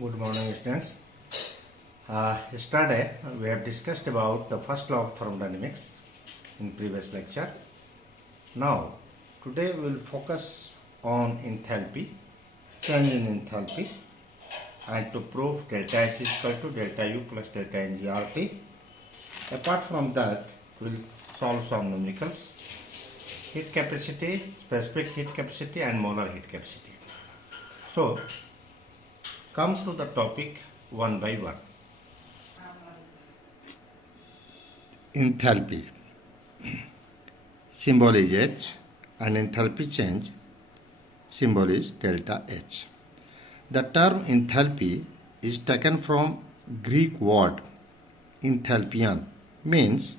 Good morning, students. Yesterday we have discussed about the first law of thermodynamics in previous lecture. Now, today we will focus on enthalpy, change in enthalpy, and to prove delta H is equal to delta U plus delta NGRT. Apart from that, we will solve some numericals, heat capacity, specific heat capacity, and molar heat capacity. So, come to the topic one by one. Enthalpy. Symbol is H and enthalpy change symbol is delta H. The term enthalpy is taken from Greek word enthalpion, means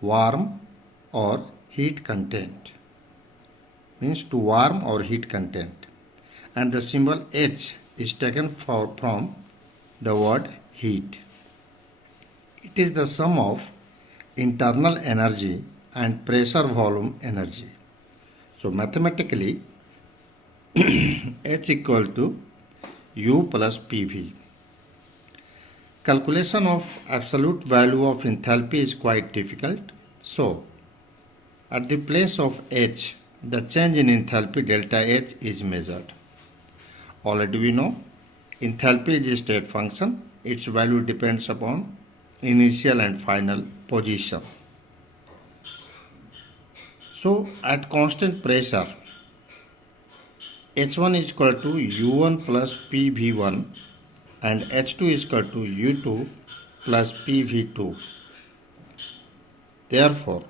warm or heat content, means to warm or heat content, and the symbol H is taken from the word heat. It is the sum of internal energy and pressure volume energy. So mathematically H equal to U plus PV. Calculation of absolute value of enthalpy is quite difficult. So at the place of H, the change in enthalpy delta H is measured. Already we know enthalpy is a state function. Its value depends upon initial and final position. So at constant pressure, H1 is equal to U1 plus PV1 and H2 is equal to U2 plus PV2. Therefore,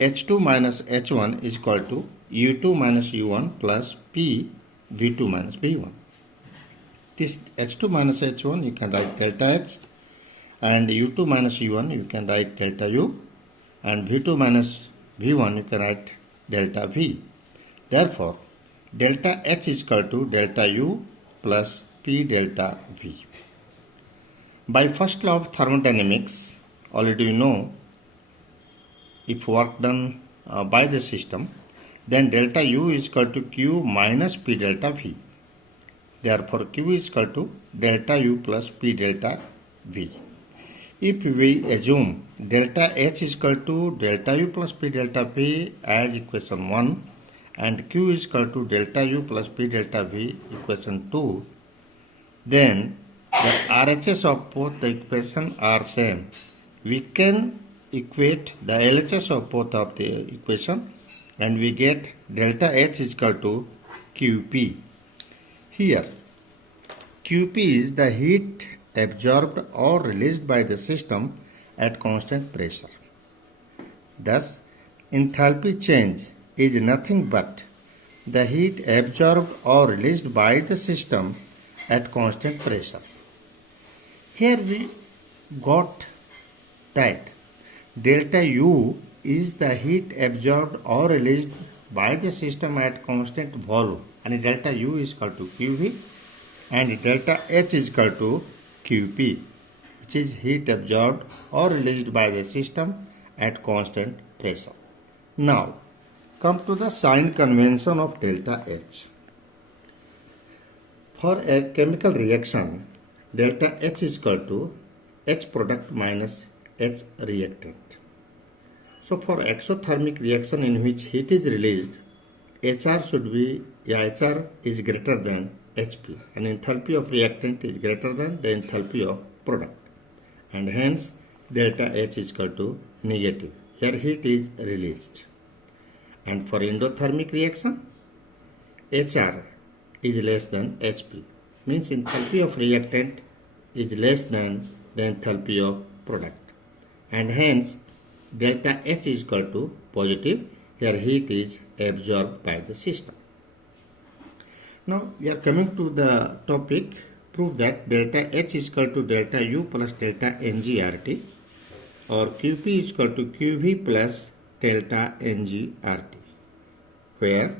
H2 minus H1 is equal to U2 minus U1 plus PV2 minus V1. This H2 minus H1 you can write delta H, and U2 minus U1 you can write delta U, and V2 minus V1 you can write delta V. Therefore, delta H is equal to delta U plus P delta V. By first law of thermodynamics, already you know, if work done by the system, then delta U is equal to Q minus P delta V. Therefore, Q is equal to delta U plus P delta V. If we assume delta H is equal to delta U plus P delta V as equation 1 and Q is equal to delta U plus P delta V equation 2, then the RHS of both the equations are same. We can equate the LHS of both of the equation and we get delta H is equal to QP. Here, QP is the heat absorbed or released by the system at constant pressure. Thus, enthalpy change is nothing but the heat absorbed or released by the system at constant pressure. Here we got that delta U is the heat absorbed or released by the system at constant volume, and delta U is equal to QV and delta H is equal to QP, which is heat absorbed or released by the system at constant pressure. Now, come to the sign convention of delta H. For a chemical reaction, delta H is equal to H product minus H reactant. So for exothermic reaction in which heat is released, HR is greater than HP, and enthalpy of reactant is greater than the enthalpy of product, and hence delta H is equal to negative. Here heat is released. And for endothermic reaction, HR is less than HP, means enthalpy of reactant is less than the enthalpy of product, and hence delta H is equal to positive. Here heat is absorbed by the system. Now we are coming to the topic, prove that delta H is equal to delta U plus delta NGRT, or QP is equal to QV plus delta NGRT, where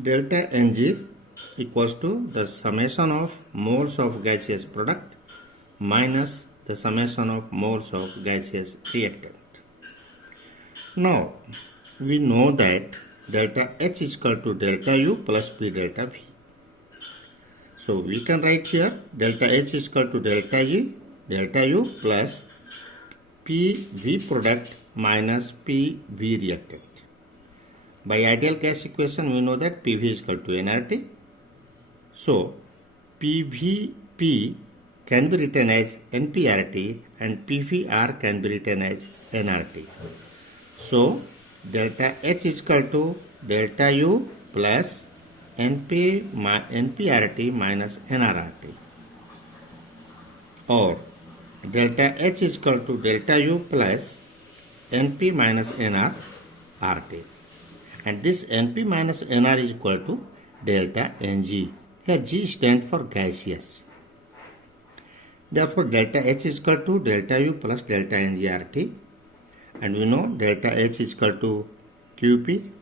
delta NG equals to the summation of moles of gaseous product minus the summation of moles of gaseous reactant. Now we know that delta H is equal to delta U plus P delta V. So we can write here delta H is equal to delta U plus PV product minus PV reactant. By ideal gas equation, we know that PV is equal to nRT. So PVP can be written as NPRT and PVR can be written as nRT. So delta H is equal to delta U plus NPRT minus nRT, or delta H is equal to delta U plus NP minus nRT, and this NP minus nR is equal to delta Ng. Here G stands for gaseous. Therefore delta H is equal to delta U plus delta NGRT, and we know delta H is equal to QP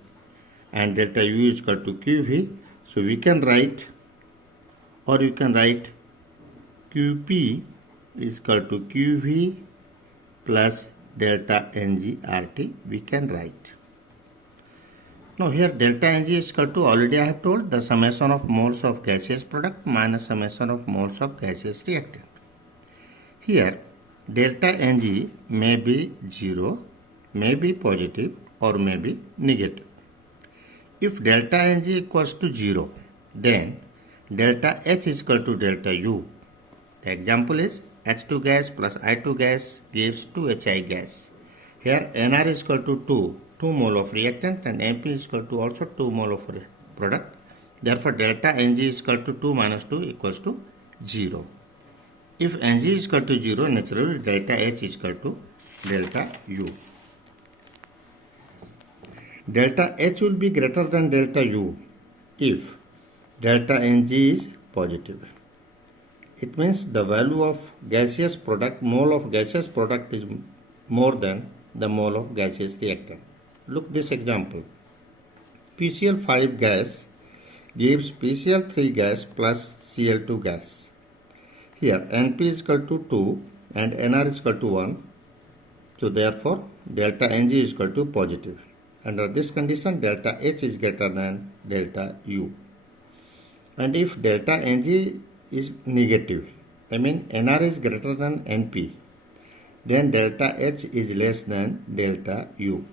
and delta U is equal to QV. So we can write, or you can write QP is equal to QV plus delta NGRT, we can write. Now here delta Ng is equal to, already I have told, the summation of moles of gaseous product minus summation of moles of gaseous reactant. Here delta Ng may be 0, may be positive, or may be negative. If delta Ng equals to 0, then delta H is equal to delta U. The example is H2 gas plus I2 gas gives 2HI gas. Here Nr is equal to 2 mole of reactant, and Mp is equal to also 2 mole of product. Therefore delta Ng is equal to 2 minus 2 equals to 0. If Ng is equal to 0, naturally delta H is equal to delta U. Delta H will be greater than delta U if delta Ng is positive. It means the value of gaseous product, mole of gaseous product is more than the mole of gaseous reactant. Look this example. PCl5 gas gives PCl3 gas plus Cl2 gas. Here Np is equal to 2 and Nr is equal to 1. So therefore delta Ng is equal to positive. Under this condition delta H is greater than delta U. And if delta Ng is negative, I mean Nr is greater than Np, then delta H is less than delta U.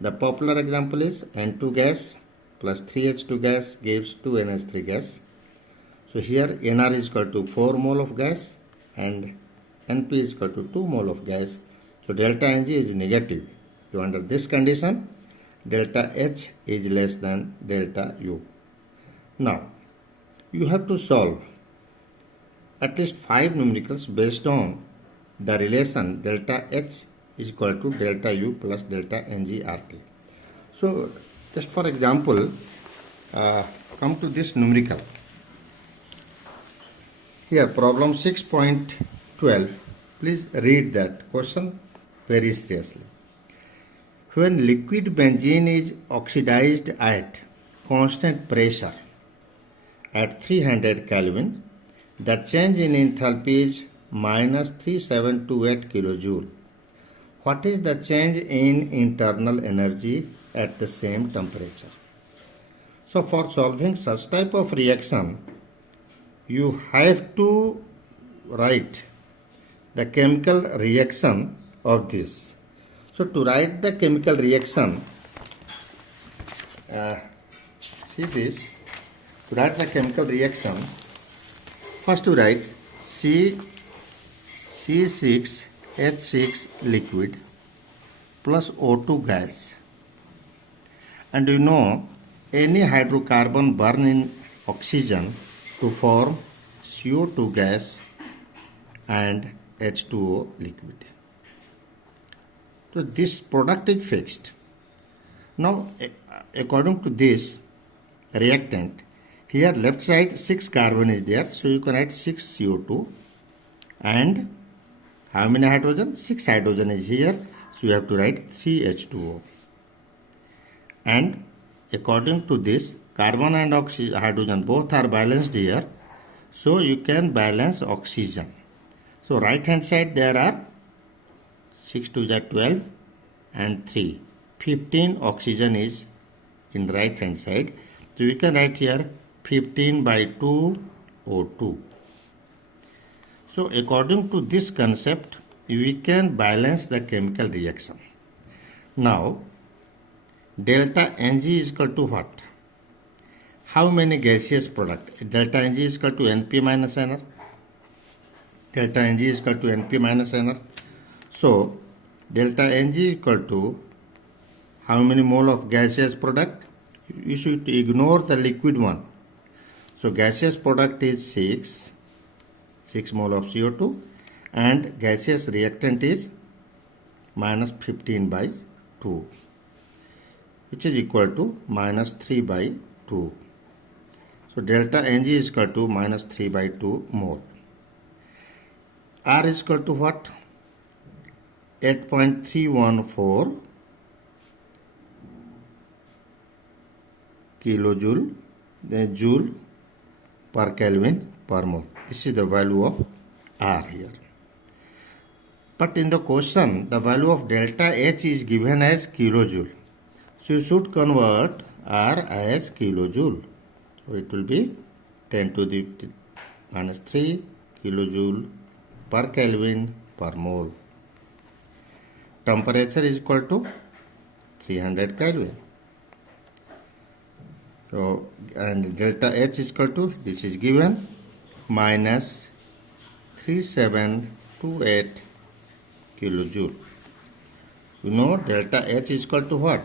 The popular example is N2 gas plus 3H2 gas gives 2NH3 gas. So here Nr is equal to 4 mole of gas and Np is equal to 2 mole of gas. So delta Ng is negative. So under this condition delta H is less than delta U. Now you have to solve at least 5 numericals based on the relation delta H is equal to delta U plus delta NGRT. So just for example, come to this numerical. Here problem 6.12, please read that question very seriously. When liquid benzene is oxidized at constant pressure at 300 Kelvin, the change in enthalpy is minus 3728 kilojoule. What is the change in internal energy at the same temperature? So for solving such type of reaction, you have to write the chemical reaction of this. So to write the chemical reaction, see this, to write the chemical reaction, first to write C6H6 liquid plus O2 gas. And you know any hydrocarbon burn in oxygen to form CO2 gas and H2O liquid. So this product is fixed. Now according to this reactant, here left side 6 carbon is there, so you can write 6 CO2 and how many hydrogen? 6 hydrogen is here, so you have to write 3 H2O. And according to this, carbon and hydrogen both are balanced here, so you can balance oxygen. So right hand side there are 6 to the 12 and 3. 15 oxygen is in right hand side. So we can write here 15 by 2 O2. So according to this concept, we can balance the chemical reaction. Now, delta Ng is equal to what? How many gaseous product? Delta Ng is equal to Np minus Nr. Delta Ng is equal to Np minus Nr. So, delta Ng is equal to how many mole of gaseous product? You should ignore the liquid one. So, gaseous product is 6 mole of CO2, and gaseous reactant is minus 15 by 2, which is equal to minus 3 by 2. So delta Ng is equal to minus 3 by 2 mole. R is equal to what? 8.314 kilojoule, then joule per Kelvin per mole. This is the value of R here. But in the question, the value of delta H is given as kilojoule. So you should convert R as kilojoule. So it will be 10 to the minus 3 kilojoule per Kelvin per mole. Temperature is equal to 300 Kelvin. So, and delta H is equal to, this is given, minus 3728 kilojoule. You know delta H is equal to what?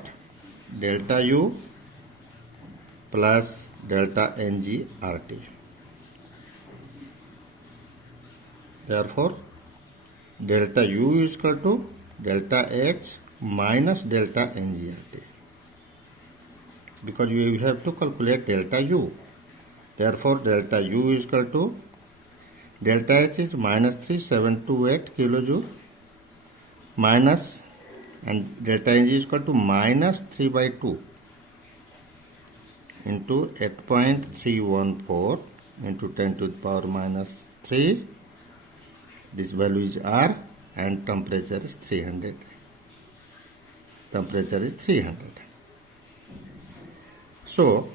Delta U plus delta Ng RT. Therefore, delta U is equal to delta H minus delta Ng RT. Because you have to calculate delta U. Therefore, delta U is equal to delta H is minus 3728 kilojoule minus, and delta Ng is equal to minus 3 by 2 into 8.314 into 10 to the power minus 3. This value is R, and temperature is 300. Temperature is 300. So,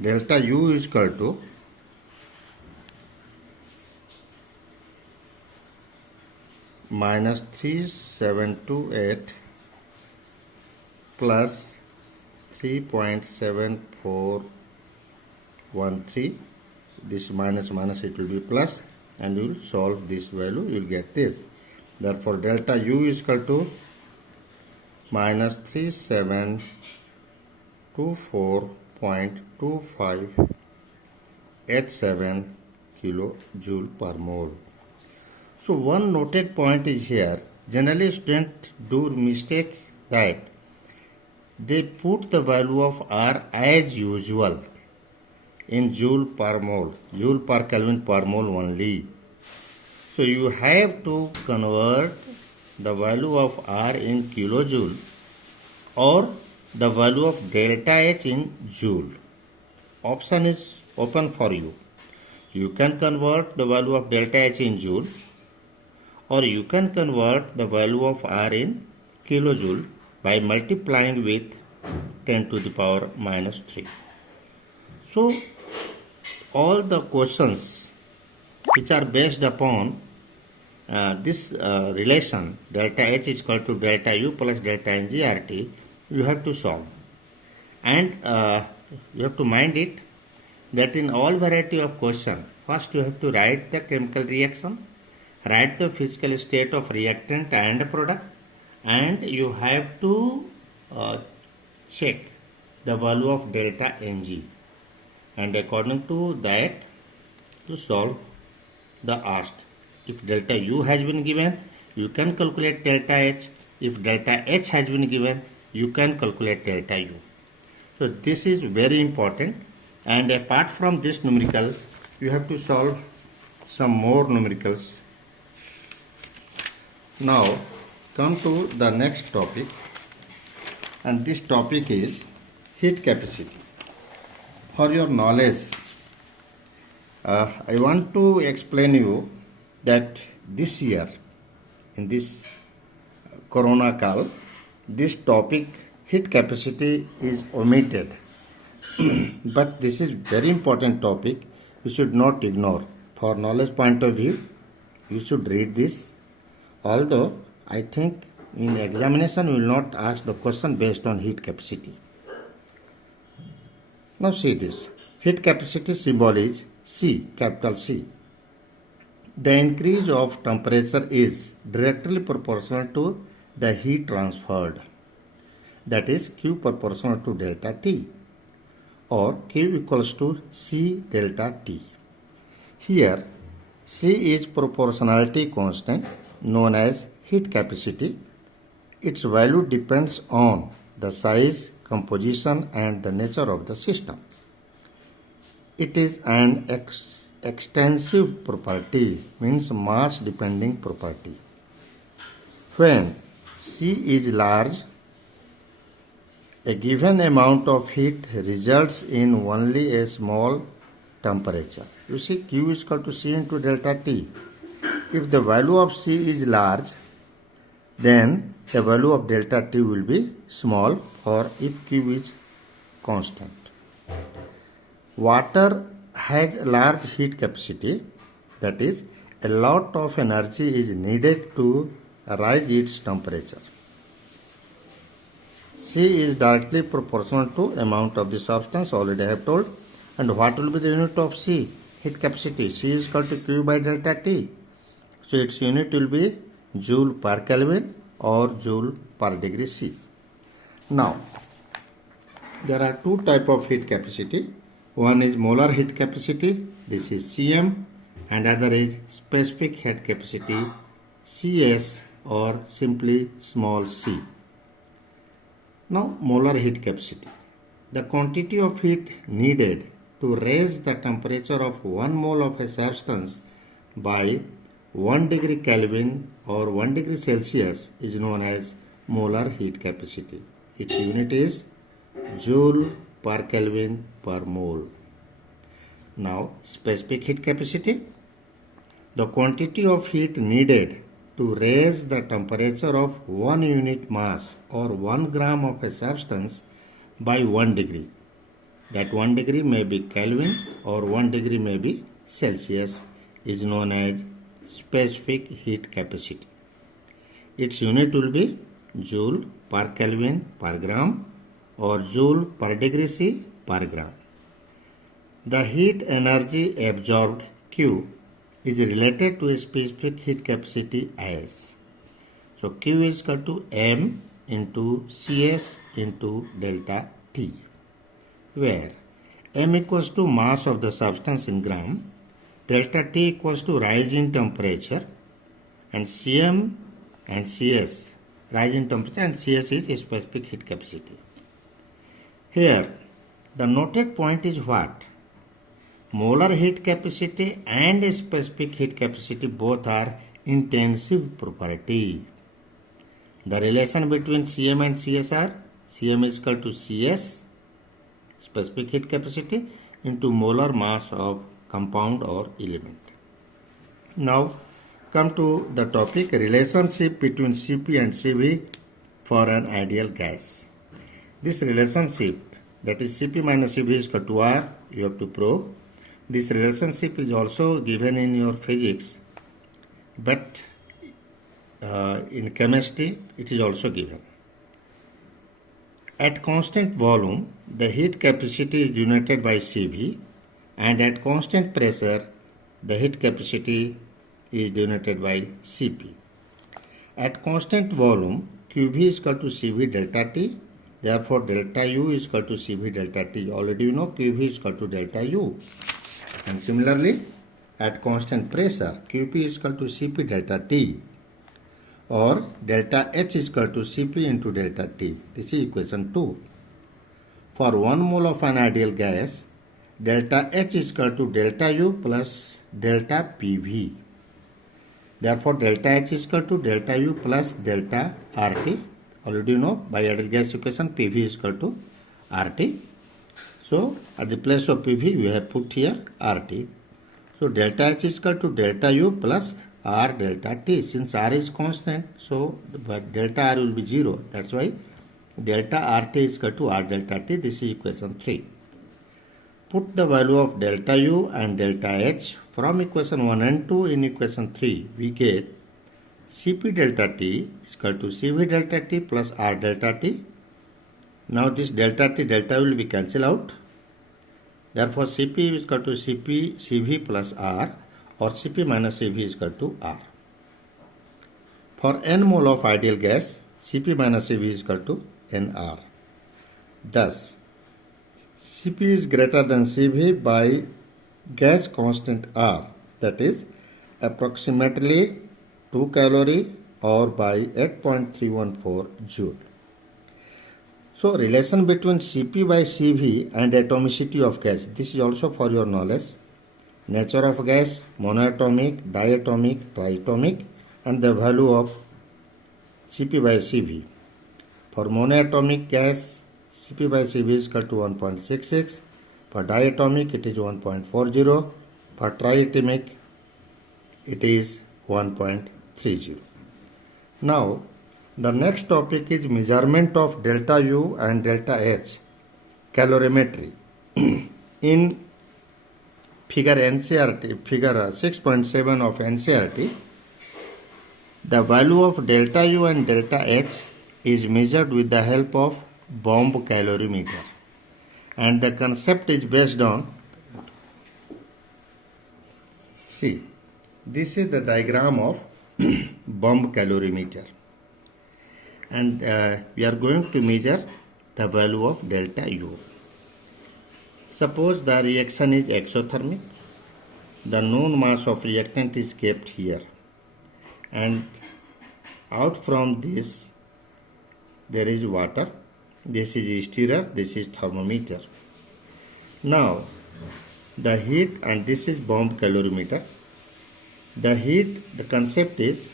delta U is equal to minus 3728 plus 3.7413. This minus it will be plus, and you will solve this value, you will get this. Therefore, delta U is equal to minus 3724.2587 kilojoule per mole. So one noted point is here. Generally, students do mistake that they put the value of R as usual in joule per mole, joule per Kelvin per mole only. So you have to convert the value of R in kilojoule or the value of delta H in joule. Option is open for you. You can convert the value of delta H in joule, or you can convert the value of R in kilojoule by multiplying with 10 to the power minus 3. So, all the questions which are based upon this relation delta H is equal to delta U plus delta Ng RT, you have to solve. And you have to mind it that in all variety of question, first you have to write the chemical reaction, write the physical state of reactant and product, and you have to check the value of delta Ng, and according to that to solve the asked. If delta U has been given, you can calculate delta H. If delta H has been given, you can calculate delta U. So this is very important, and apart from this numerical, you have to solve some more numericals. Now come to the next topic, and this topic is heat capacity. For your knowledge, I want to explain you that this year, in this Corona Kal, this topic heat capacity is omitted. But this is very important topic. You should not ignore. For knowledge point of view, you should read this. Although I think in examination we will not ask the question based on heat capacity. Now see this. Heat capacity symbol is C, capital C. The increase of temperature is directly proportional to the heat transferred. That is Q proportional to delta T, or Q equals to C delta T. Here C is proportionality constant known as heat capacity. Its value depends on the size, composition and the nature of the system. It is an extensive property, means mass depending property. When C is large, a given amount of heat results in only a small temperature. You see, Q is equal to C into delta T. If the value of C is large, then the value of delta T will be small, or if Q is constant. Water has a large heat capacity, that is, a lot of energy is needed to rise its temperature. C is directly proportional to amount of the substance, already I have told. And what will be the unit of C? Heat capacity. C is equal to Q by delta T. So its unit will be joule per Kelvin or joule per degree C. Now, there are two types of heat capacity. One is molar heat capacity, this is Cm, and other is specific heat capacity, Cs, or simply small c. Now, molar heat capacity. The quantity of heat needed to raise the temperature of 1 mole of a substance by 1 degree Kelvin or 1 degree Celsius is known as molar heat capacity. Its unit is joule per Kelvin per mole. Now, specific heat capacity. The quantity of heat needed to raise the temperature of 1 unit mass or 1 gram of a substance by 1 degree. That 1 degree may be Kelvin or 1 degree may be Celsius is known as specific heat capacity. Its unit will be joule per Kelvin per gram or joule per degree C per gram. The heat energy absorbed Q is related to a specific heat capacity as. So Q is equal to M into Cs into delta T, where M equals to mass of the substance in gram, delta T equals to rise in temperature, and Cm and Cs, rise in temperature, and Cs is a specific heat capacity. Here, the noted point is what? Molar heat capacity and specific heat capacity both are intensive property. The relation between Cm and Cs are Cm is equal to Cs, specific heat capacity, into molar mass of compound or element. Now, come to the topic relationship between Cp and Cv for an ideal gas. This relationship, that is Cp minus Cv is equal to R, you have to prove. This relationship is also given in your physics, but in chemistry it is also given. At constant volume, the heat capacity is denoted by Cv, and at constant pressure, the heat capacity is denoted by Cp. At constant volume, Qv is equal to Cv delta T. Therefore, delta U is equal to Cv delta T. Already you know Qv is equal to delta U. And similarly, at constant pressure, Qp is equal to Cp delta T, or delta H is equal to Cp into delta T. This is equation 2. For 1 mole of an ideal gas, delta H is equal to delta U plus delta PV. Therefore, delta H is equal to delta U plus delta RT. Already you know by ideal gas equation PV is equal to RT. So, at the place of PV, we have put here RT. So, delta H is equal to delta U plus R delta T. Since R is constant, so delta R will be 0. That's why delta RT is equal to R delta T. This is equation 3. put the value of delta U and delta H from equation 1 and 2 in equation 3. We get Cp delta T is equal to Cv delta T plus R delta T. Now this delta T delta will be cancelled out. Therefore, Cp is equal to Cp Cv plus R, or Cp minus Cv is equal to R. For n mole of ideal gas, Cp minus Cv is equal to Nr. Thus, Cp is greater than Cv by gas constant R, that is approximately 2 calorie or by 8.314 joule. So, relation between Cp by Cv and atomicity of gas, this is also for your knowledge. Nature of gas, monoatomic, diatomic, triatomic, and the value of Cp by Cv. For monoatomic gas, Cp by Cv is equal to 1.66. For diatomic, it is 1.40. For triatomic, it is 1.30. Now, the next topic is measurement of delta U and delta H, calorimetry. In figure NCERT, figure 6.7 of NCERT, the value of delta U and delta H is measured with the help of bomb calorimeter, and the concept is based on, see, this is the diagram of bomb calorimeter, and we are going to measure the value of delta U. Suppose the reaction is exothermic, the known mass of reactant is kept here, and out from this there is water, this is stirrer, this is thermometer. Now the heat, and this is bomb calorimeter. The heat, the concept is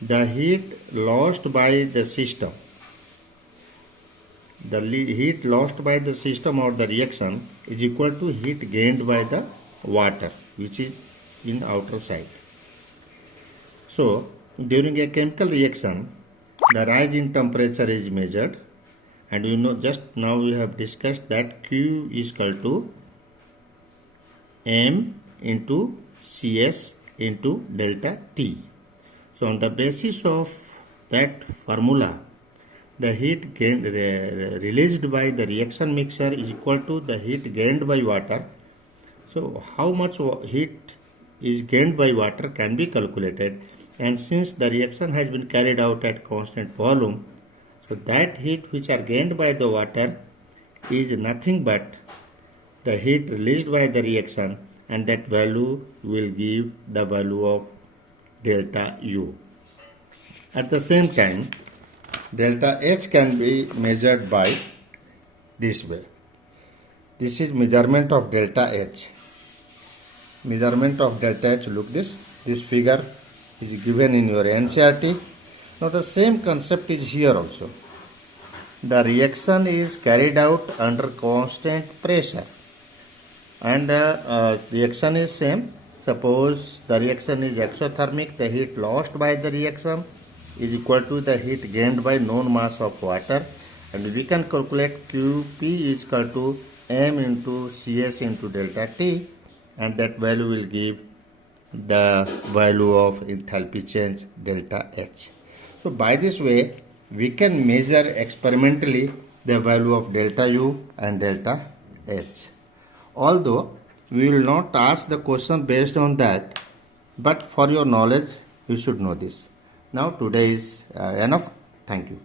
the heat lost by the system. The heat lost by the system or the reaction is equal to heat gained by the water, which is in outer side. So, during a chemical reaction, the rise in temperature is measured, and you know, just now we have discussed that Q is equal to M into Cs into delta T. So, on the basis of that formula, the heat gained, released by the reaction mixture is equal to the heat gained by water. So, how much heat is gained by water can be calculated, and since the reaction has been carried out at constant volume, so that heat which are gained by the water is nothing but the heat released by the reaction, and that value will give the value of delta U. At the same time, delta H can be measured by this way. This is measurement of delta H. Measurement of delta H, look this figure is given in your NCERT. Now the same concept is here also. The reaction is carried out under constant pressure, and the reaction is same. Suppose the reaction is exothermic, the heat lost by the reaction is equal to the heat gained by known mass of water, and we can calculate Qp is equal to M into Cs into delta T, and that value will give the value of enthalpy change delta H. So by this way we can measure experimentally the value of delta U and delta H. Although we will not ask the question based on that, but for your knowledge you should know this. Now today is enough. Thank you.